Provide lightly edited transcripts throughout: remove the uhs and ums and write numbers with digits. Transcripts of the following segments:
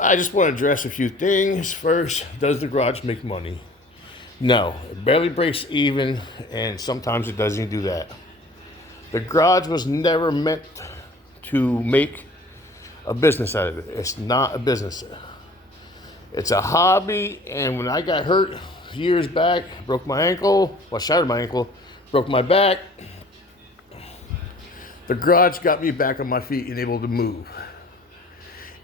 I just want to address a few things. First, does the garage make money? No, it barely breaks even, and sometimes it doesn't even do that. The garage was never meant to make a business out of it. It's not a business. It's a hobby, and when I got hurt years back, broke my ankle, well, shattered my ankle, broke my back, the garage got me back on my feet and able to move.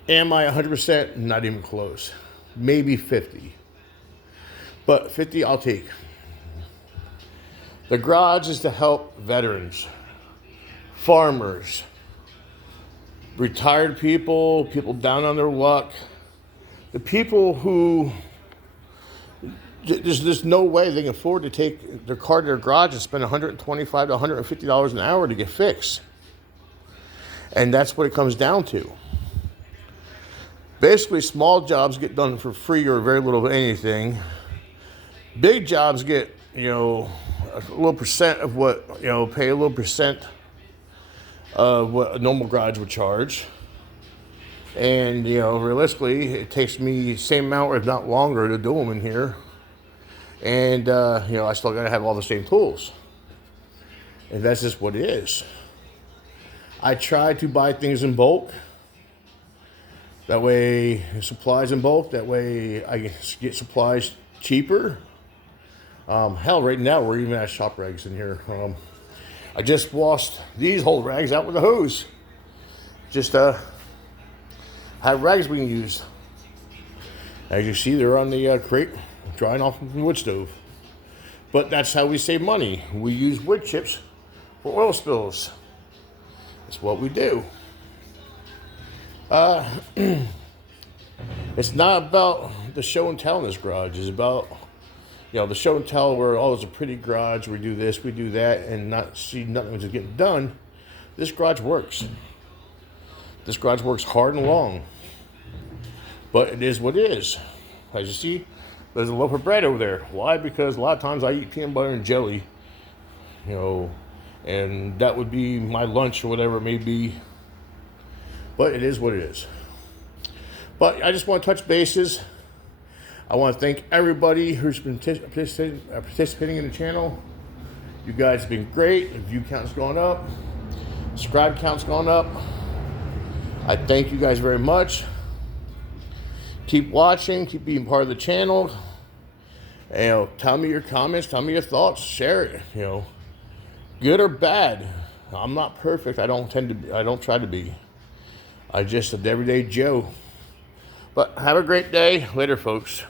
Am I 100%? Not even close. Maybe 50. But 50 I'll take. The garage is to help veterans, farmers, retired people, people down on their luck, the people who there's no way they can afford to take their car to their garage and spend $125 to $150 an hour to get fixed. And that's what it comes down to. Basically, small jobs get done for free or very little of anything. Big jobs get, a little percent of what, pay a little percent of what a normal garage would charge. And, realistically, it takes me the same amount, if not longer, to do them in here. And, I still got to have all the same tools. And that's just what it is. I try to buy things in bulk. That way, supplies in bulk. That way, I can get supplies cheaper. Hell, right now, we're even at shop rags in here. I just washed these whole rags out with a hose. Just have rags we can use. As you see, they're on the crate, drying off the wood stove. But that's how we save money. We use wood chips for oil spills. That's what we do. It's not about the show and tell in this garage. It's about, the show and tell where, it's a pretty garage, we do this, we do that, and not see nothing just getting done. This garage works. This garage works hard and long. But it is what it is. As you see, there's a loaf of bread over there. Why? Because a lot of times I eat peanut butter and jelly, and that would be my lunch or whatever it may be. But it is what it is. But I just want to touch bases. I want to thank everybody who's been participating in the channel. You guys have been great. The view count's gone up. Subscribe count's gone up. I thank you guys very much. Keep watching. Keep being part of the channel. And, tell me your comments. Tell me your thoughts. Share it. Good or bad. I'm not perfect. I don't try to be. I just an everyday Joe. But have a great day. Later, folks.